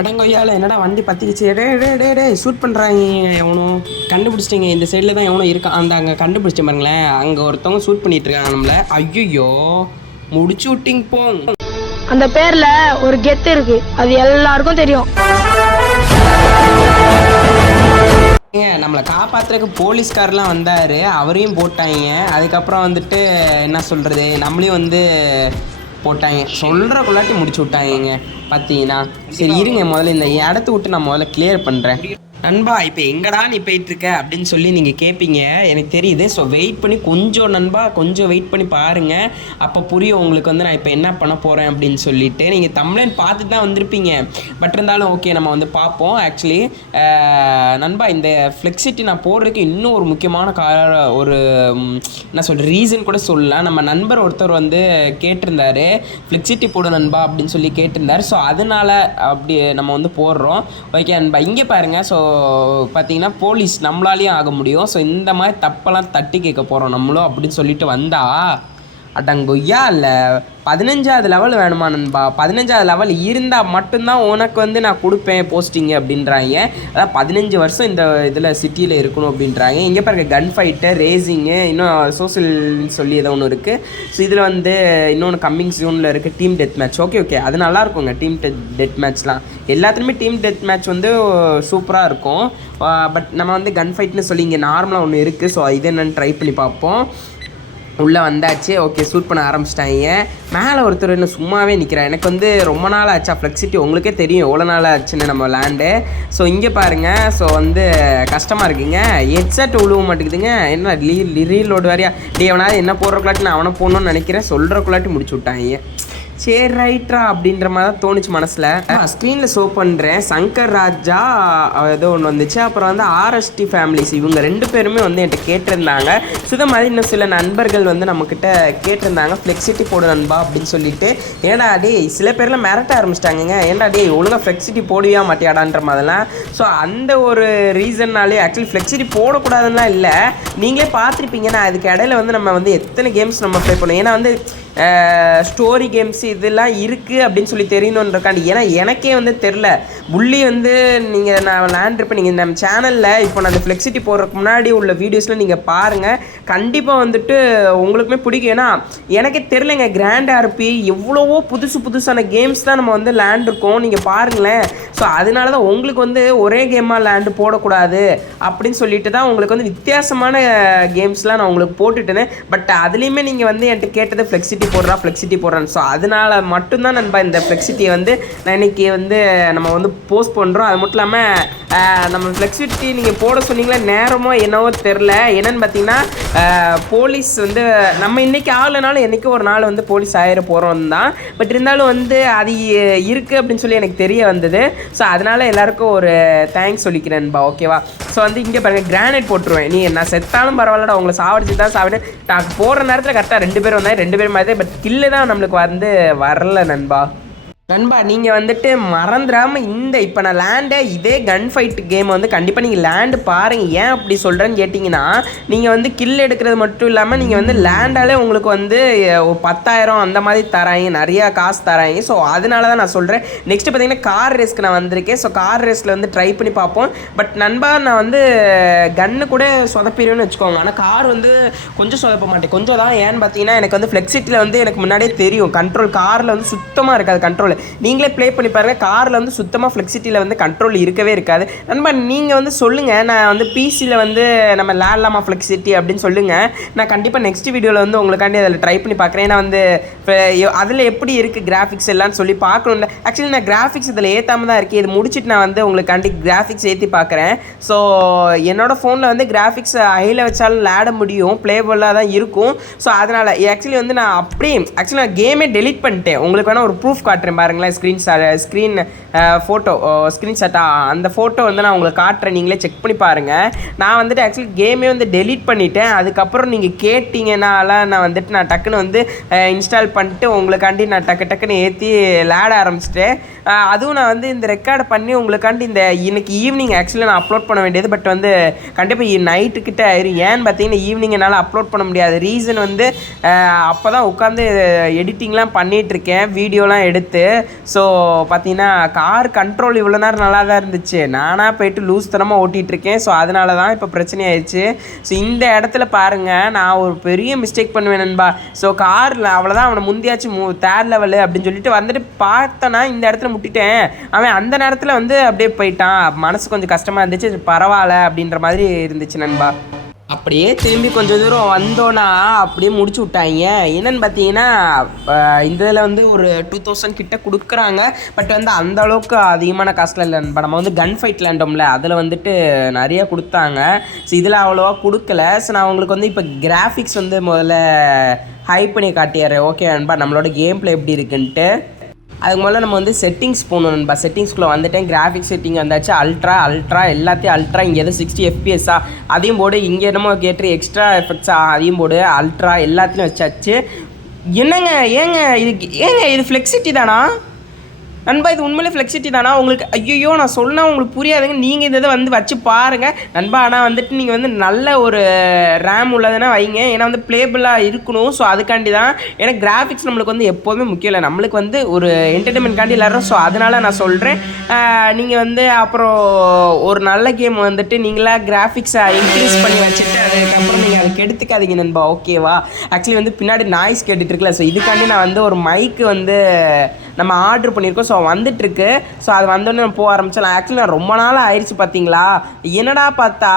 அடங்கொய்யால என்னடா வண்டி பத்திக்கிச்சு? டே டே டே டே ஷூட் பண்ணுறாங்க எவனும் கண்டுபிடிச்சிட்டிங்க. இந்த சைடில் தான் எவனோ இருக்கான் அந்த அங்கே கண்டுபிடிச்ச பாருங்களேன். அங்கே ஒருத்தவங்க ஷூட் பண்ணிட்டு இருக்காங்க நம்மள. ஐயோ முடிச்சு விட்டிங்க போங் அந்த பேர்ல ஒரு கெத்து இருக்கு. அது எல்லாருக்கும் தெரியும். நம்மளை காப்பாத்துறதுக்கு போலீஸ்காரெலாம் வந்தார். அவரையும் போட்டாங்க. அதுக்கப்புறம் வந்துட்டு என்ன சொல்கிறது நம்மளையும் வந்து போட்டாங்க. சொல்கிற குள்ளாட்டி முடிச்சு விட்டாங்க பார்த்தீங்கன்னா சரி இருங்க முதல்ல இந்த இடத்த விட்டு நான் முதல்ல கிளியர் பண்ணுறேன் நண்பா இப்போ எங்கடா நீ போயிட்டுருக்க? அப்படின்னு சொல்லி நீங்கள் கேட்பீங்க எனக்கு தெரியுது. ஸோ வெயிட் பண்ணி கொஞ்சம் நண்பா கொஞ்சம் வெயிட் பண்ணி பாருங்கள் அப்போ புரியும் உங்களுக்கு வந்து நான் இப்போ என்ன பண்ண போகிறேன் அப்படின்னு சொல்லிட்டு. நீங்கள் தமிழன் பார்த்து தான் வந்திருப்பீங்க. பட் இருந்தாலும் ஓகே நம்ம வந்து பார்ப்போம். ஆக்சுவலி நண்பா இந்த ஃப்ளெக்சிட்டி நான் போடுறதுக்கு இன்னும் ஒரு முக்கியமான கார ஒரு என்ன சொல்கிற ரீசன் கூட சொல்லலாம். நம்ம நண்பர் ஒருத்தர் வந்து கேட்டிருந்தாரு. ஃப்ளெக்சிட்டி போடு நண்பா அப்படின்னு சொல்லி கேட்டிருந்தார். ஸோ அதனால் அப்படி நம்ம வந்து போடுறோம். ஓகே நண்பா இங்கே பாருங்கள் ஸோ பார்த்தீங்கன்னா போலீஸ் நம்மளாலேயும் ஆக முடியும். ஸோ இந்த மாதிரி தப்பெல்லாம் தட்டி கேட்க போகிறோம் நம்மளும் அப்படின்னு சொல்லிட்டு வந்தால் அடங்கொய்யா இல்லை? பதினஞ்சாவது லெவல் வேணுமா நண்பா? பதினஞ்சாவது லெவல் இருந்தால் மட்டும்தான் உனக்கு வந்து நான் கொடுப்பேன் போஸ்டிங் அப்படின்றாங்க. அதான் பதினஞ்சு வருஷம் இந்த இதில் சிட்டியில் இருக்கணும் அப்படின்றாங்க. இங்கே பாருங்க கன் ஃபைட்டு ரேசிங்கு இன்னும் சோசியல் சொல்லி ஏதோ ஒன்று இருக்குது ஸோ இதில் வந்து இன்னொன்று கம்மிங் ஜூனில் இருக்குது team death match okay okay அது நல்லா இருக்குங்க டீம் டெத் மேட்ச்லாம் எல்லாத்துலேயுமே டீம் டெத் மேட்ச் வந்து சூப்பராக இருக்கும். பட் நம்ம வந்து கன் ஃபைட்னு சொல்லி இங்கே நார்மலாக ஒன்று இருக்குது ஸோ இது என்னென்னு ட்ரை பண்ணி பார்ப்போம். உள்ளே வந்தாச்சு. ஓகே ஷூட் பண்ண ஆரம்பிச்சிட்டாங்க மேலே ஒருத்தர் இன்னும் சும்மாவே நிற்கிறார் எனக்கு வந்து ரொம்ப நாள் ஆச்சா. ஃப்ளெக்சிட்டி ah, உங்களுக்கே தெரியும். எவ்வளோ நாள் ஆச்சுன்னு நம்ம லேண்டு ஸோ இங்கே பாருங்கள் ஸோ வந்து கஷ்டமாக இருக்குங்க. ஹெட்செட் உழுவ மாட்டேங்குதுங்க. என்ன லீ ரீலோடு வேறையா? டே அவனாவது என்ன போடுறக்குள்ளாட்டி நான் அவனை போடணும்னு நினைக்கிறேன். சொல்கிறக்குள்ளாட்டி முடிச்சு விட்டாங்க. சரி ரைட்ரா அப்படின்ற மாதிரி தான் தோணுச்சு மனசில். ஸ்க்ரீனில் ஷோ பண்ணுறேன் சங்கர் ராஜா ஏதோ ஒன்று வந்துச்சு. அப்புறம் வந்து ஆர்எஸ்டி ஃபேமிலிஸ் இவங்க ரெண்டு பேருமே வந்து என்கிட்ட கேட்டிருந்தாங்க. ஸோ இதை மாதிரி இன்னும் சில நண்பர்கள் வந்து நம்மக்கிட்ட கேட்டிருந்தாங்க. ஃப்ளெக்சிட்டி போடு நண்பா அப்படின்னு சொல்லிட்டு. ஏன்டா டே சில பேர்லாம் மிரட்ட ஆரம்பிச்சிட்டாங்கங்க. ஏன்டா டேய் ஒழுங்காக ஃப்ளெக்சிட்டி போடுவியா மாட்டியாடான்ற மாதிரிலாம். ஸோ அந்த ஒரு ரீசன்னாலே ஆக்சுவலி ஃப்ளெக்சிட்டி போடக்கூடாதுன்னா இல்லை. நீங்களே பார்த்துருப்பீங்க. நான் அதுக்கு இடையில வந்து நம்ம வந்து எத்தனை கேம்ஸ் நம்ம ப்ளே பண்ணுவோம் ஏன்னா வந்து ஸ்டோரி கேம்ஸ் இதெல்லாம் இருக்குது அப்படின்னு சொல்லி தெரியணுன்றக்காண்டி. ஏன்னா எனக்கே வந்து தெரில புள்ளி வந்து நீங்கள் நான் விளாண்டுருப்பேன் நீங்கள் நம்ம சேனலில் இப்போ நான் அந்த ஃப்ளெக்சிட்டி போடுறதுக்கு முன்னாடி உள்ள வீடியோஸில் நீங்கள் பாருங்கள் கண்டிப்பாக வந்துட்டு உங்களுக்குமே பிடிக்கும். ஏன்னா எனக்கே தெரிலங்க கிராண்ட் ஆர்பி எவ்வளவோ புதுசு புதுசான கேம்ஸ் தான் நம்ம வந்து லேண்ட் இருக்கோம். நீங்கள் பாருங்களேன். ஸோ அதனால தான் உங்களுக்கு வந்து ஒரே கேமாக லேண்டு போடக்கூடாது அப்படின்னு சொல்லிட்டு தான் உங்களுக்கு வந்து வித்தியாசமான கேம்ஸ்லாம் நான் உங்களுக்கு போட்டுட்டேன். பட் அதுலேயுமே நீங்கள் வந்து என்கிட்ட கேட்டது ஃப்ளெக்சிட்டி போடுறா ஃப்ளெக்சிட்டி போடுறான்னு. ஸோ அதனால மட்டும்தான் நண்பா இந்த ஃப்ளெக்சிட்டியை வந்து நான் இன்னைக்கு வந்து நம்ம வந்து போஸ்ட் பண்ணுறோம் அது மட்டும் இல்லாமல் நம்ம ஃப்ளெக்சிட்டி நீங்கள் போட சொன்னீங்களே நேரமோ என்னவோ தெரில என்னன்னு பார்த்தீங்கன்னா போலீஸ் வந்து நம்ம இன்னைக்கு ஆகலைனாலும் என்றைக்கும் ஒரு நாள் வந்து போலீஸ் ஆகிட போகிறோம் தான். பட் இருந்தாலும் வந்து அது இருக்குது அப்படின்னு சொல்லி எனக்கு தெரிய வந்தது. ஸோ அதனால் எல்லாருக்கும் ஒரு தேங்க்ஸ் சொல்லிக்கிறேன்பா ஓகேவா ஸோ வந்து இங்கே பாருங்கள் கிரானைட் போட்டுருவேன். நீ நான் செத்தாலும் பரவாயில்லடா உங்களை சாவடிச்சு தான் சாவிடு நான் போகிற நேரத்தில் கரெக்டாக ரெண்டு பேர் வந்தாங்க ரெண்டு பேர் மாதிரி பட் கில்லு தான் நம்மளுக்கு வந்து வரல நண்பா. நண்பா நீங்கள் வந்துட்டு மறந்துடாமல் இந்த இப்போ நான் லேண்டை இதே கன் ஃபைட் கேம் வந்து கண்டிப்பாக நீங்கள் லேண்டு பாருங்கள் ஏன் அப்படி சொல்கிறேன்னு கேட்டிங்கன்னா நீங்கள் வந்து கில் எடுக்கிறது மட்டும் இல்லாமல் நீங்கள் வந்து லேண்டாலே உங்களுக்கு வந்து பத்தாயிரம் அந்த மாதிரி தராங்க. நிறையா காசு தராங்க. ஸோ அதனால தான் நான் சொல்கிறேன் நெக்ஸ்ட்டு பார்த்தீங்கன்னா கார் ரேஸ்க்கு நான் வந்திருக்கேன். ஸோ கார் ரேஸில் வந்து ட்ரை பண்ணி பார்ப்போம். பட் நண்பா நான் வந்து கன்னு கூட சொதப்பிடுவேன்னு வச்சுக்கோங்க. ஆனால் கார் வந்து கொஞ்சம் சொதப்ப மாட்டேன். கொஞ்சம் தான். ஏன்னு பார்த்தீங்கன்னா எனக்கு வந்து ஃப்ளெக்சிட்டியில் வந்து எனக்கு முன்னாடியே தெரியும். கண்ட்ரோல் காரில் வந்து சுத்தமாக இருக்காது கண்ட்ரோல் நீங்களே ப்ளே பண்ணி பாருங்கள் காரில் வந்து சுத்தமாக ஃப்ளெக்சிட்டியில் வந்து கண்ட்ரோல் இருக்கவே இருக்காது. நண்பா நீங்கள் வந்து சொல்லுங்கள் நான் வந்து பிசியில் வந்து நம்ம லேட்லாமா ஃப்ளெக்சிட்டி அப்படின்னு சொல்லுங்கள் நான் கண்டிப்பாக நெக்ஸ்ட் வீடியோவில் வந்து உங்களுக்காண்டி அதில் ட்ரை பண்ணி பார்க்குறேன் ஏன்னா வந்து அதில் எப்படி இருக்குது கிராஃபிக்ஸ் எல்லாம் சொல்லி பார்க்கணும்ல ஆக்சுவலி நான் கிராஃபிக்ஸ் இதில் ஏற்றாம தான் இருக்குது இது முடிச்சுட்டு நான் வந்து உங்களுக்காண்டி கிராஃபிக்ஸ் ஏற்றி பார்க்குறேன் ஸோ என்னோட ஃபோனில் வந்து கிராஃபிக்ஸ் ஹையில் வச்சாலும் விளையாட முடியும். ப்ளேபுல்லாக தான் இருக்கும். ஸோ அதனால் ஆக்சுவலி வந்து நான் அப்படியே ஆக்சுவலி நான் கேமே டெலிட் பண்ணிட்டேன். உங்களுக்கு வேணால் ஒரு ப்ரூஃப் காட்டுறேன் பாருங்களேன் ஸ்க்ரீன் ஸ்க்ரீன் ஃபோட்டோ ஸ்க்ரீன்ஷாட்டா அந்த ஃபோட்டோ வந்து நான் உங்களுக்கு காட்டுறேன் நீங்களே செக் பண்ணி பாருங்கள் நான் வந்துட்டு ஆக்சுவலி கேமே வந்து டெலீட் பண்ணிட்டேன். அதுக்கப்புறம் நீங்கள் கேட்டிங்கனால நான் வந்துட்டு நான் டக்குன்னு வந்து இன்ஸ்டால் பண்ணிட்டு உங்களுக்காண்டி நான் டக்கு டக்குன்னு ஏற்றி விளையாட ஆரம்பிச்சிட்டேன். அதுவும் நான் வந்து இந்த ரெக்கார்டு பண்ணி உங்களுக்காண்டி இந்த இன்னைக்கு ஈவினிங் ஆக்சுவலி நான் அப்லோட் பண்ண வேண்டியது பட் வந்து கண்டிப்பாக நைட்டு கிட்ட ஆயிரும். ஏன்னு பார்த்தீங்கன்னா ஈவினிங் என்னால் அப்லோட் பண்ண முடியாது. ரீசன் வந்து அப்போ தான் உட்காந்து எடிட்டிங்லாம் பண்ணிகிட்ருக்கேன் வீடியோலாம் எடுத்து. ஸோ பார்த்தீங்கன்னா கார் கண்ட்ரோல் இவ்வளோ நேரம் நல்லா தான் இருந்துச்சு. நானாக போயிட்டு லூஸ் தனமாக ஓட்டிகிட்டு இருக்கேன் ஸோ அதனால தான் இப்போ பிரச்சனை ஆயிடுச்சு ஸோ இந்த இடத்துல பாருங்கள் நான் ஒரு பெரிய மிஸ்டேக் பண்ணுவேன் நண்பா. ஸோ காரில் அவ்வளோதான் அவனை முந்தியாச்சு மூ தேர்ட் லெவலு அப்படின்னு சொல்லிட்டு வந்துட்டு பார்த்தேன்னா இந்த இடத்துல முட்டிட்டேன். அவன் அந்த நேரத்தில் வந்து அப்படியே போயிட்டான். மனசு கொஞ்சம் கஷ்டமாக இருந்துச்சு. பரவாயில்ல அப்படின்ற மாதிரி இருந்துச்சு நண்பா. அப்படியே திரும்பி கொஞ்சம் தூரம் வந்தோன்னா அப்படியே முடிச்சு விட்டாங்க. என்னன்னு பார்த்தீங்கன்னா இந்த இதில் வந்து ஒரு டூ தௌசண்ட் கிட்ட கொடுக்குறாங்க. பட் வந்து அந்த அளவுக்கு அதிகமான காசில் இல்லை. இப்போ நம்ம வந்து கன் ஃபைட் விளாண்டோம்ல அதில் வந்துட்டு நிறைய கொடுத்தாங்க. ஸோ இதில் அவ்வளோவா கொடுக்கல. ஸோ நான் உங்களுக்கு வந்து இப்போ கிராஃபிக்ஸ் வந்து முதல்ல ஹை பண்ணி காட்டிடுறேன். ஓகே நண்பா நம்மளோட கேம் பிளே எப்படி இருக்குன்ட்டு. அதுக்கு முதல்ல நம்ம வந்து செட்டிங்ஸ் போகணும் நண்பா. செட்டிங்ஸ்குள்ளே வந்துட்டேன். கிராஃபிக் செட்டிங் வந்தாச்சு. அல்ட்ரா அல்ட்ரா எல்லாத்தையும் அல்ட்ரா இங்கே எது சிக்ஸ்டி எஃபிஎஸ்ஸா அதையும் போடு. இங்கே என்னமோ கேட்டு எக்ஸ்ட்ரா எஃபெக்ட்ஸா அதையும் போடு. அல்ட்ரா எல்லாத்தையும் வச்சாச்சு. என்னங்க ஏங்க இது ஏங்க இது ஃப்ளெக்சிட்டி தானா? நண்பா இது உண்மையிலே ஃப்ளெக்சிட்டி தானா? உங்களுக்கு ஐயோ நான் சொன்னால் உங்களுக்கு புரியாதுங்க. நீங்கள் இந்த இதை வந்து வச்சு பாருங்கள் நண்பா ஆனால் வந்துட்டு நீங்கள் வந்து நல்ல ஒரு ரேம் உள்ளதுன்னா வைங்க. ஏன்னா வந்து ப்ளேபிளாக இருக்கணும். ஸோ அதுக்காண்டி தான் ஏன்னா கிராஃபிக்ஸ் நம்மளுக்கு வந்து எப்போதுமே முக்கியம் இல்லை. நம்மளுக்கு வந்து ஒரு என்டர்டைன்மெண்ட்காண்டி எல்லாரும் ஸோ அதனால் நான் சொல்கிறேன் நீங்கள் வந்து அப்புறம் ஒரு நல்ல கேம் வந்துட்டு நீங்களாக கிராஃபிக்ஸை இன்க்ரீஸ் பண்ணி வச்சுட்டு அதுக்கப்புறம் நீங்கள் அதுக்கு எடுத்துக்காதீங்க நண்பா. ஓகேவா ஆக்சுவலி வந்து பின்னாடி நாய்ஸ் கேட்டுட்ருக்கல ஸோ இதுக்காண்டி நான் வந்து ஒரு மைக்கு வந்து நம்ம ஆர்டர் பண்ணியிருக்கோம். ஸோ வந்துட்டுருக்கு. ஸோ அது வந்தோடனே நம்ம போக ஆரம்பிச்சலாம் ஆக்சுவலி நான் ரொம்ப நாள் ஆயிடுச்சு பார்த்தீங்களா என்னடா பார்த்தா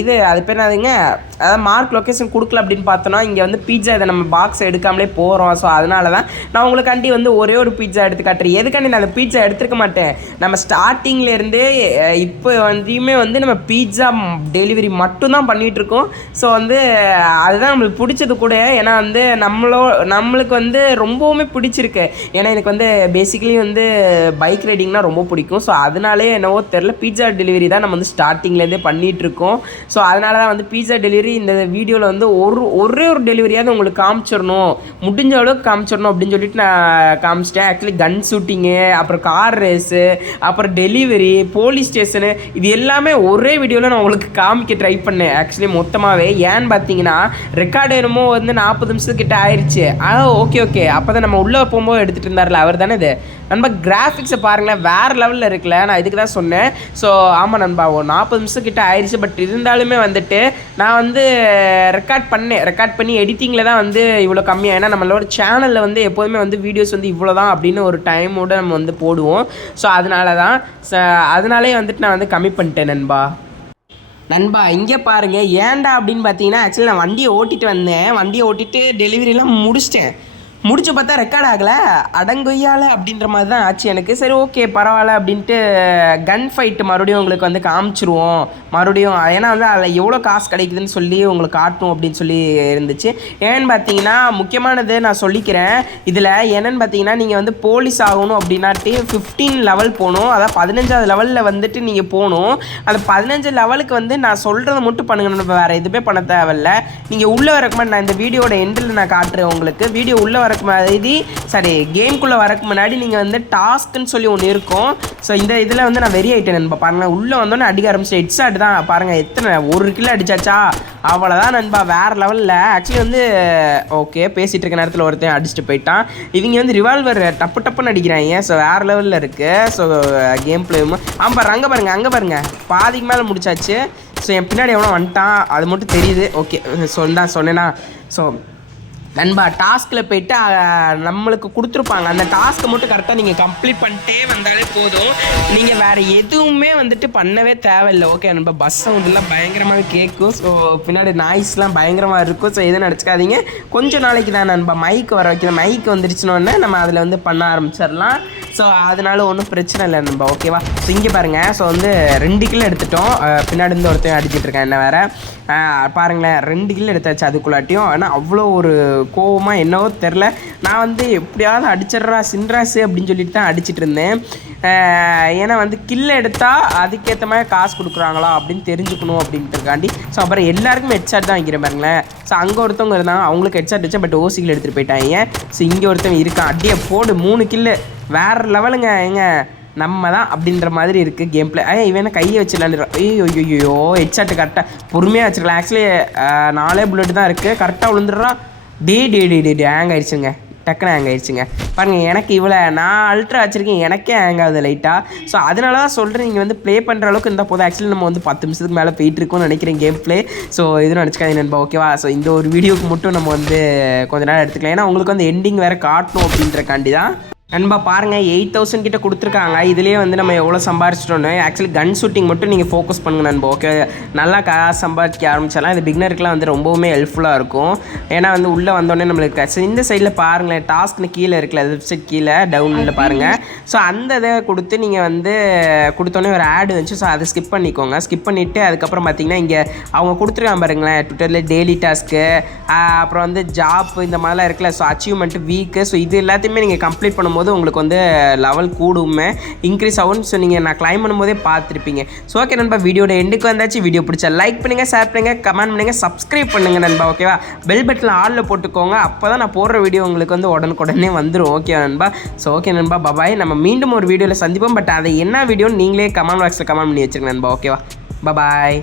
இது அது பேர் என்னதுங்க? அதாவது மார்க் லொக்கேஷன் கொடுக்கல அப்படின்னு பார்த்தோன்னா இங்கே வந்து பீட்சா இதை நம்ம பாக்ஸ் எடுக்காமலே போகிறோம் ஸோ அதனால தான் நான் உங்களுக்காண்டி வந்து ஒரே ஒரு பீட்சா எடுத்து காட்டுறேன். எதுக்காண்டி நான் அந்த பீட்சா எடுத்துருக்க மாட்டேன்? நம்ம ஸ்டார்டிங்லேருந்தே இப்போ வந்தியுமே வந்து நம்ம பீட்சா டெலிவரி மட்டும்தான் பண்ணிகிட்ருக்கோம் ஸோ வந்து அதுதான் நம்மளுக்கு பிடிச்சது கூட. ஏன்னா வந்து நம்மளோ நம்மளுக்கு வந்து ரொம்பவுமே பிடிச்சிருக்கு. ஏன்னா எனக்கு வந்து பேசிக்கலி வந்து பைக் ரைடிங்னா ரொம்ப பிடிக்கும். ஸோ அதனாலே என்னவோ தெரில பீட்சா டெலிவரி தான் நம்ம வந்து ஸ்டார்டிங்லேருந்தே பண்ணிகிட்ருக்கோம் ஸோ அதனால தான் வந்து பீட்சா டெலிவரி இந்த வீடியோவில் வந்து ஒரு ஒரே ஒரு டெலிவரியாவது உங்களுக்கு காமிச்சிடணும் முடிஞ்ச அளவுக்கு காமிச்சிடணும் அப்படின்னு சொல்லிட்டு நான் காமிச்சிட்டேன். ஆக்சுவலி கன் ஷூட்டிங்கு அப்புறம் கார் ரேஸு அப்புறம் டெலிவரி போலீஸ் ஸ்டேஷனு இது எல்லாமே ஒரே வீடியோவில் நான் உங்களுக்கு காமிக்க ட்ரை பண்ணேன். ஆக்சுவலி மொத்தமாகவே ஏன்னு பார்த்தீங்கன்னா ரெக்கார்டு என்னமோ வந்து நாற்பது நிமிஷத்துக்கிட்ட ஆயிடுச்சு ஆ ஓகே ஓகே அப்போ தான் நம்ம உள்ளே போகும்போது எடுத்து கொடுத்துட்டு இருந்தார்ல அவர் தானே இது? நண்பா கிராஃபிக்ஸை பாருங்களேன் வேறு லெவலில் இருக்குல்ல நான் இதுக்கு தான் சொன்னேன். ஸோ ஆமாம் நண்பா ஒரு நாற்பது நிமிஷம் கிட்ட ஆயிடுச்சு பட் இருந்தாலுமே வந்துட்டு நான் வந்து ரெக்கார்ட் பண்ணேன். ரெக்கார்ட் பண்ணி எடிட்டிங்கில் தான் வந்து இவ்வளோ கம்மியாக ஏன்னா நம்மளோட சேனலில் வந்து எப்போதுமே வந்து வீடியோஸ் வந்து இவ்வளோ தான் அப்படின்னு ஒரு டைமோட நம்ம வந்து போடுவோம். ஸோ அதனால தான் அதனாலே வந்துட்டு நான் வந்து கம்மி பண்ணிட்டேன் நண்பா. நண்பா இங்கே பாருங்க ஏன்டா அப்படின்னு பார்த்தீங்கன்னா ஆக்சுவலி நான் வண்டியை ஓட்டிகிட்டு வந்தேன். வண்டியை ஓட்டிட்டு டெலிவரிலாம் முடிச்சிட்டேன். முடிச்சு பார்த்தா ரெக்கார்ட் ஆகலை. அடங்கொய்யால அப்படின்ற மாதிரி தான் ஆச்சு எனக்கு. சரி ஓகே பரவாயில்ல அப்படின்ட்டு கன் ஃபைட் மறுபடியும் உங்களுக்கு வந்து காமிச்சிருவோம். மறுபடியும் ஏன்னா வந்து அதில் எவ்வளோ காசு கிடைக்குதுன்னு சொல்லி உங்களுக்கு காட்டும் அப்படின்னு சொல்லி இருந்துச்சு. ஏன்னு பார்த்தீங்கன்னா முக்கியமானது நான் சொல்லிக்கிறேன். இதில் என்னன்னு பார்த்தீங்கன்னா நீங்கள் வந்து போலீஸ் ஆகணும் அப்படின்னாட்டி ஃபிஃப்டீன் லெவல் போகணும். அதாவது பதினஞ்சாவது லெவலில் வந்துட்டு நீங்கள் போகணும். அந்த பதினஞ்சு லெவலுக்கு வந்து நான் சொல்கிறத மட்டும் பண்ணுங்க. வேறு எதுவுமே பண்ண தேவையில்ல. நீங்கள் உள்ளே வரக்கு நான் இந்த வீடியோட எண்டில் நான் காட்டுறேன் உங்களுக்கு. வீடியோ உள்ளே வரக்கு முன்னாடி சாரி கேம்குள்ளே வரக்கு முன்னாடி நீங்கள் வந்து டாஸ்க்குன்னு சொல்லி ஒன்று இருக்கும். ஸோ இந்த இதில் வந்து நான் வெறி ஆகிட்டேன் நண்பா. பாருங்கள் உள்ளே வந்தோன்னே அடிக்க ஆரம்பிச்சு ஹெட் ஷாட் தான். பாருங்கள் எத்தனை ஒரு கிலோ அடிச்சாச்சா? அவ்வளோதான் நண்பா வேறு லெவலில் ஆக்சுவலி வந்து ஓகே பேசிகிட்டு இருக்க நேரத்தில் ஒருத்தன் அடிச்சுட்டு போயிட்டான். இவங்க வந்து ரிவால்வர் டப்பு டப்புன்னு அடிக்கிறாங்க. ஸோ வேறு லெவலில் இருக்குது ஸோ கேம் பிளே ஆமாம் பாருங்க அங்கே பாருங்கள் அங்கே பாருங்கள் பாதிக்கு மேலே முடிச்சாச்சு. ஸோ என் பின்னாடி எவ்வளோ வந்துட்டான். அது மட்டும் தெரியுது. ஓகே சொன்னா சொன்னேன்னா ஸோ நண்பா டாஸ்கில் போயிட்டு நம்மளுக்கு கொடுத்துருப்பாங்க. அந்த டாஸ்க்கை மட்டும் கரெக்டாக நீங்கள் கம்ப்ளீட் பண்ணிட்டே வந்தாலே போதும். நீங்கள் வேறு எதுவுமே வந்துட்டு பண்ணவே தேவையில்லை. ஓகே நண்பா பஸ் சவுண்டெல்லாம் பயங்கரமாக கேட்கும். ஸோ பின்னாடி நாய்ஸ்லாம் பயங்கரமாக இருக்கும். ஸோ எதுவும் நினச்சிக்காதீங்க கொஞ்சம் நாளைக்கு தான் நண்பா மைக் வர வைக்கணும். மைக் வந்துருச்சுனோடனே நம்ம அதில் வந்து பண்ண ஆரம்பிச்சிடலாம். ஸோ அதனால ஒன்றும் பிரச்சனை இல்லை நம்ம ஓகேவா ஸோ இங்கே பாருங்கள் ஸோ வந்து ரெண்டு கிலோ எடுத்துட்டோம். பின்னாடி இருந்து ஒருத்தையும் அடிச்சிட்டு இருக்கேன் என்ன வேற? பாருங்களேன் ரெண்டு கிலோ எடுத்தாச்சு அதுக்குள்ளாட்டியும். ஆனால் அவ்வளோ ஒரு கோவமாக என்னவோ தெரில நான் வந்து எப்படியாவது அடிச்சிட்றா சின்ராசு அப்படின்னு சொல்லிட்டு தான் அடிச்சிட்டு இருந்தேன். ஏன்னா வந்து கில்ல எடுத்தால் அதுக்கேற்ற மாதிரி காசு கொடுக்குறாங்களா அப்படின்னு தெரிஞ்சுக்கணும் அப்படின்ட்டுருக்காண்டி ஸோ அப்புறம் எல்லாருக்குமே ஹெட்ஷாட் தான் வைக்கிறேன் பாருங்களேன். ஸோ அங்கே ஒருத்தவங்க இருந்தாங்க அவங்களுக்கு ஹெட்ஷாட் வச்சேன் பட் ஓசிகள் எடுத்துகிட்டு போயிட்டாங்க. ஸோ இங்கே ஒருத்தவங்க இருக்கான். அடியே போடு மூணு கில்லு வேறு லெவலுங்க ஏங்க. நம்ம தான் அப்படின்ற மாதிரி இருக்குது கேம் பிளே ஐயா இவன் கையை வச்சு விளாண்டுறான் ஐயோ ஐயோ ஹெட்ஷாட்டு கரெக்டாக பொறுமையாக வச்சுருக்கலாம் ஆக்சுவலி நாலே புல்லட் தான் இருக்குது கரெக்டாக விழுந்துடுறான் டே டே டே டே டே ஹேங் ஆயிடுச்சுங்க. டக்குன்னு ஹேங் ஆயிடுச்சுங்க. பாருங்கள் எனக்கு இவ்வளோ நான் அல்ட்ரா வச்சுருக்கேன். எனக்கே ஹேங் ஆகுது லைட்டாக ஸோ அதனால தான் சொல்கிறேன் நீங்கள் வந்து ப்ளே பண்ணுற அளவுக்கு இருந்தால் போதும். ஆக்சுவலி நம்ம வந்து பத்து நிமிஷத்துக்கு மேலே போயிட்டுருக்கோம்னு நினைக்கிறேன் கேம் ப்ளே ஸோ இது நினச்சிக்காது நண்பா ஓகேவா ஸோ இந்த ஒரு வீடியோக்கு மட்டும் நம்ம வந்து கொஞ்ச நேரம் எடுத்துக்கலாம். ஏன்னா உங்களுக்கு வந்து எண்டிங் வேறு காட்டணும் அப்படின்றக்காண்டி தான் நண்பா பாருங்கள் எயிட் தௌசண்ட் கிட்ட கொடுத்துருக்காங்க. இதுலேயே வந்து நம்ம எவ்வளோ சம்பாரிச்சிட்டோன்னு ஆக்சுவலி கன் ஷூட்டிங் மட்டும் நீங்கள் ஃபோக்கஸ் பண்ணுங்க நண்பா ஓகே நல்லா காசு சம்பாதிக்க ஆரம்பிச்சிடலாம் இது பிகினருக்குலாம் வந்து ரொம்பவுமே ஹெல்ப்ஃபுல்லாக இருக்கும். ஏன்னா வந்து உள்ளே வந்தோடனே நம்மளுக்கு கஷ்டம். இந்த சைடில் பாருங்களேன் டாஸ்க்னு கீழே இருக்குல்ல வெப்சைட் கீழே டவுனில் பாருங்கள் ஸோ அந்த இதை கொடுத்து நீங்கள் வந்து கொடுத்தோன்னே ஒரு ஆடு வந்துச்சு ஸோ அதை ஸ்கிப் பண்ணிக்கோங்க. ஸ்கிப் பண்ணிவிட்டு அதுக்கப்புறம் பார்த்தீங்கன்னா இங்கே அவங்க கொடுத்துருக்காங்க பாருங்களேன் ட்விட்டரில் டெய்லி டாஸ்க்கு அப்புறம் வந்து ஜாப் இந்த மாதிரிலாம் இருக்குல்ல ஸோ அச்சீவ்மெண்ட் வீக்கு ஸோ இது எல்லாத்தையுமே நீங்கள் கம்ப்ளீட் பண்ணும்போது உங்களுக்கு வந்து லெவல் கூடுமே. இன்க்ரீஸ் ஆகும்னு சொன்னீங்க. நான் கிளைம் பண்ணும்போதே பார்த்துருப்பீங்க. ஸோ ஓகே நண்பா வீடியோட எண்டுக்கு வந்தாச்சு. வீடியோ பிடிச்சா லைக் பண்ணுங்கள் ஷேர் பண்ணுங்கள் கமெண்ட் பண்ணுங்கள் சப்ஸ்கிரைப் பண்ணுங்கள் நண்பா ஓகேவா பெல் பட்டில் ஆளில் போட்டுக்கோங்க. அப்போ தான் நான் போடுற வீடியோ உங்களுக்கு வந்து உடனுக்குடனே வந்துடும் ஓகே நண்பா? ஸோ ஓகே நண்பா பபாய் நம்ம மீண்டும் ஒரு வீடியோவில் சந்திப்போம். பட் அதை என்ன வீடியோன்னு நீங்களே கமெண்ட் பாக்ஸில் கமெண்ட் பண்ணி வச்சுருங்க நண்பா ஓகேவா பபாய்